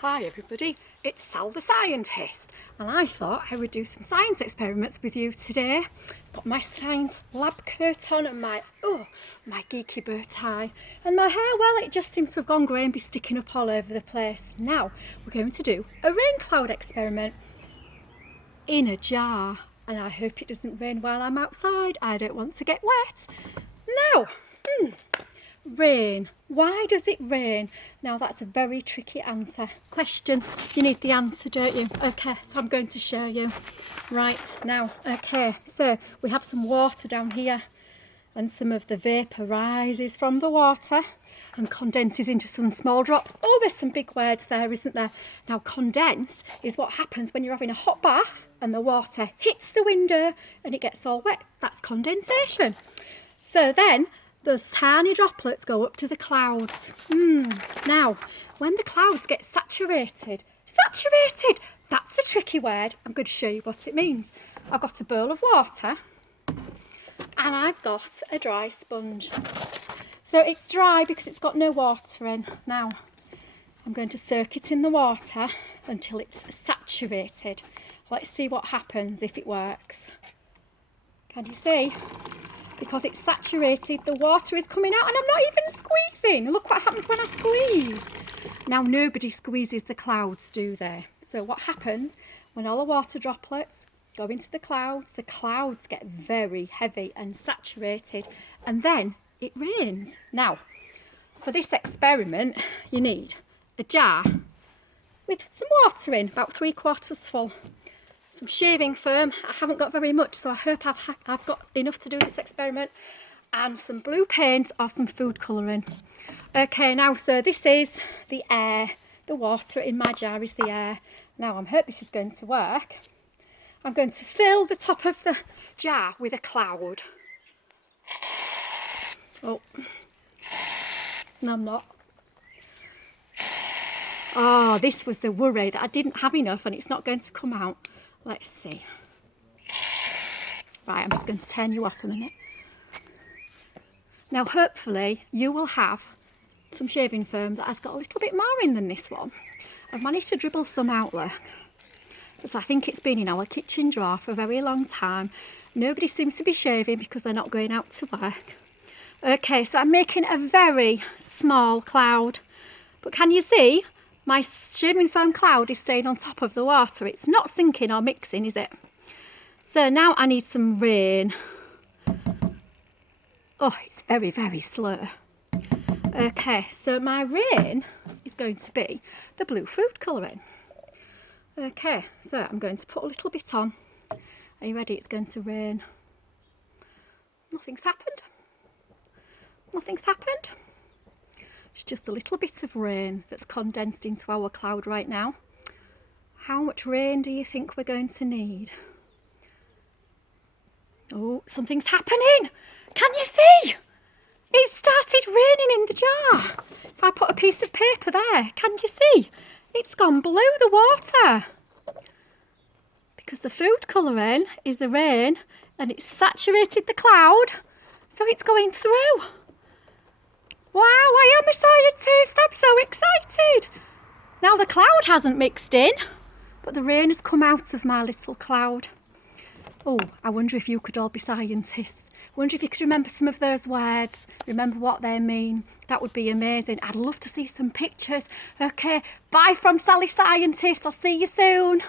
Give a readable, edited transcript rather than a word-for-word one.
Hi everybody, it's Sal the Scientist, and I thought I would do some science experiments with you today. Got my science lab coat on and my geeky bow tie, and my hair, well, it just seems to have gone grey and be sticking up all over the place. Now we're going to do a rain cloud experiment in a jar, and I hope it doesn't rain while I'm outside. I don't want to get wet. Now, rain. Why does it rain? Now that's a very tricky question. You need the answer, don't you? Okay, so I'm going to show you. Right, now, okay, so we have some water down here, and some of the vapour rises from the water and condenses into some small drops. Oh, there's some big words there, isn't there? Now, condense is what happens when you're having a hot bath and the water hits the window and it gets all wet. That's condensation. So then those tiny droplets go up to the clouds. Now, when the clouds get saturated, that's a tricky word. I'm going to show you what it means. I've got a bowl of water and I've got a dry sponge. So it's dry because it's got no water in. Now, I'm going to soak it in the water until it's saturated. Let's see what happens if it works. Can you see? Because it's saturated, the water is coming out and I'm not even squeezing. Look what happens when I squeeze. Now, nobody squeezes the clouds, do they? So what happens when all the water droplets go into the clouds get very heavy and saturated, and then it rains. Now, for this experiment, you need a jar with some water in, about 3/4 full. Some shaving foam. I haven't got very much, so I hope I've got enough to do this experiment, and some blue paint or some food colouring. Okay, now, so this is the air. The water in my jar is the air. Now, I hope this is going to work. I'm going to fill the top of the jar with a cloud. Oh, no, I'm not. Oh, this was the worry that I didn't have enough and it's not going to come out. Let's see. Right, I'm just going to turn you off a minute. Now, hopefully, you will have some shaving foam that has got a little bit more in than this one. I've managed to dribble some out there, but I think it's been in our kitchen drawer for a very long time. Nobody seems to be shaving because they're not going out to work. Okay, so I'm making a very small cloud, but can you see? My shaving foam cloud is staying on top of the water. It's not sinking or mixing, is it? So now I need some rain. Oh, it's very, very slow. Okay, so my rain is going to be the blue food colouring. Okay, so I'm going to put a little bit on. Are you ready? It's going to rain. Nothing's happened. Nothing's happened. It's just a little bit of rain that's condensed into our cloud right now. How much rain do you think we're going to need? Oh, something's happening! Can you see? It started raining in the jar. If I put a piece of paper there, can you see? It's gone below the water. Because the food colouring is the rain and it's saturated the cloud, so it's going through. Wow, I am a scientist, I'm so excited. Now the cloud hasn't mixed in, but the rain has come out of my little cloud. Oh, I wonder if you could all be scientists. I wonder if you could remember some of those words, remember what they mean. That would be amazing. I'd love to see some pictures. Okay, bye from Sally Scientist. I'll see you soon.